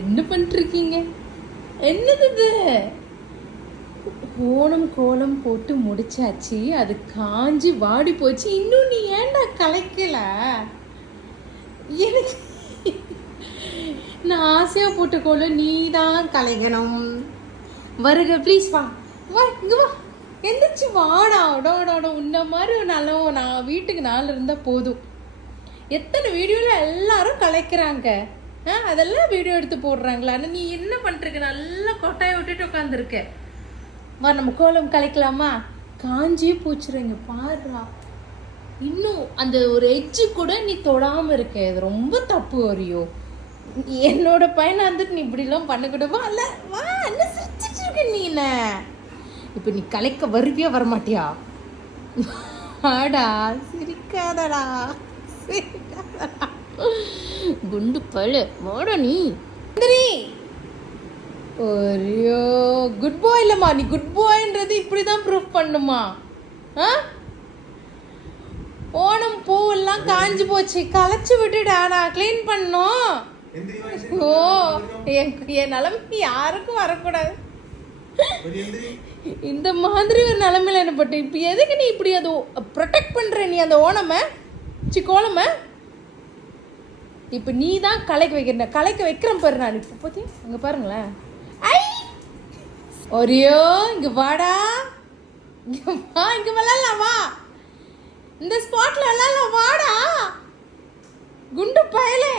என்ன பண்ணிருக்கீங்க? என்னது இது? ஓணம் கோலம் போட்டு முடிச்சாச்சு, அது காஞ்சி வாடி போச்சு. இன்னும் நீ ஏன்டா கலைக்கல? எனக்கு நான் ஆசையா போட்ட கோலம் நீ தான் கலைக்கணும். வருக ப்ளீஸ், வா வா, இங்க வா, எந்திரிச்சு வாடா. உட உன்ன மாதிரி ஒரு நல்லவோ நான் வீட்டுக்கு நாள் இருந்தால் போதும். எத்தனை வீடியோவில் எல்லாரும் கலைக்கிறாங்க, அதெல்லாம் வீடியோ எடுத்து போடுறாங்களா? ஆனால் நீ என்ன பண்ணிருக்க? நல்லா கொட்டாயை விட்டுட்டு உட்காந்துருக்க. வா, நம்ம கோலம் கலைக்கலாமா? காஞ்சியே போச்சுருங்க பாருடா. இன்னும் அந்த ஒரு எட்ஜு கூட நீ தொடாமல் இருக்க. இது ரொம்ப தப்பு வரியோ. என்னோட பையனை வந்துட்டு நீ இப்படிலாம் பண்ணக்கூடாது. அல்ல வா, என்ன சிரிச்சிட்டு இருக்க நீ? என்ன இப்போ நீ கலைக்க வருவியா வரமாட்டியா? ஆடா, சிரிக்காதடா, சிரிக்காதடா. குண்டு பழு வாடா நீ. ஒரே குட் பாய் இல்லைம்மா. நீ குட் பாய்ன்றது இப்படி தான் ப்ரூஃப் பண்ணுமா? ஓணம் பூவெல்லாம் காஞ்சி போச்சு, களைச்சி விட்டுடா, நான் க்ளீன் பண்ணோம். ஓ, என் நிலைமை யாருக்கும் வரக்கூடாது. இந்த மாதிரி ஒரு நிலைமையில என்ன பட்டு இப்போ எதுக்கு நீ இப்படி அதை ப்ரொடெக்ட் பண்ற? நீ அந்த ஓணமை கோலமை இப்போ நீ தான் கலைக்க வைக்கிற. கலைக்க வைக்கிறேன் பாரு நான். இப்போ பத்தி அங்கே பாருங்களேன். ஐ ஒரியோ, இங்க வாடா, இங்க வா, இங்க விளாடலாம் வா, இந்த ஸ்பாட்ல விளாடலாம் வாடா குண்டு பயலே.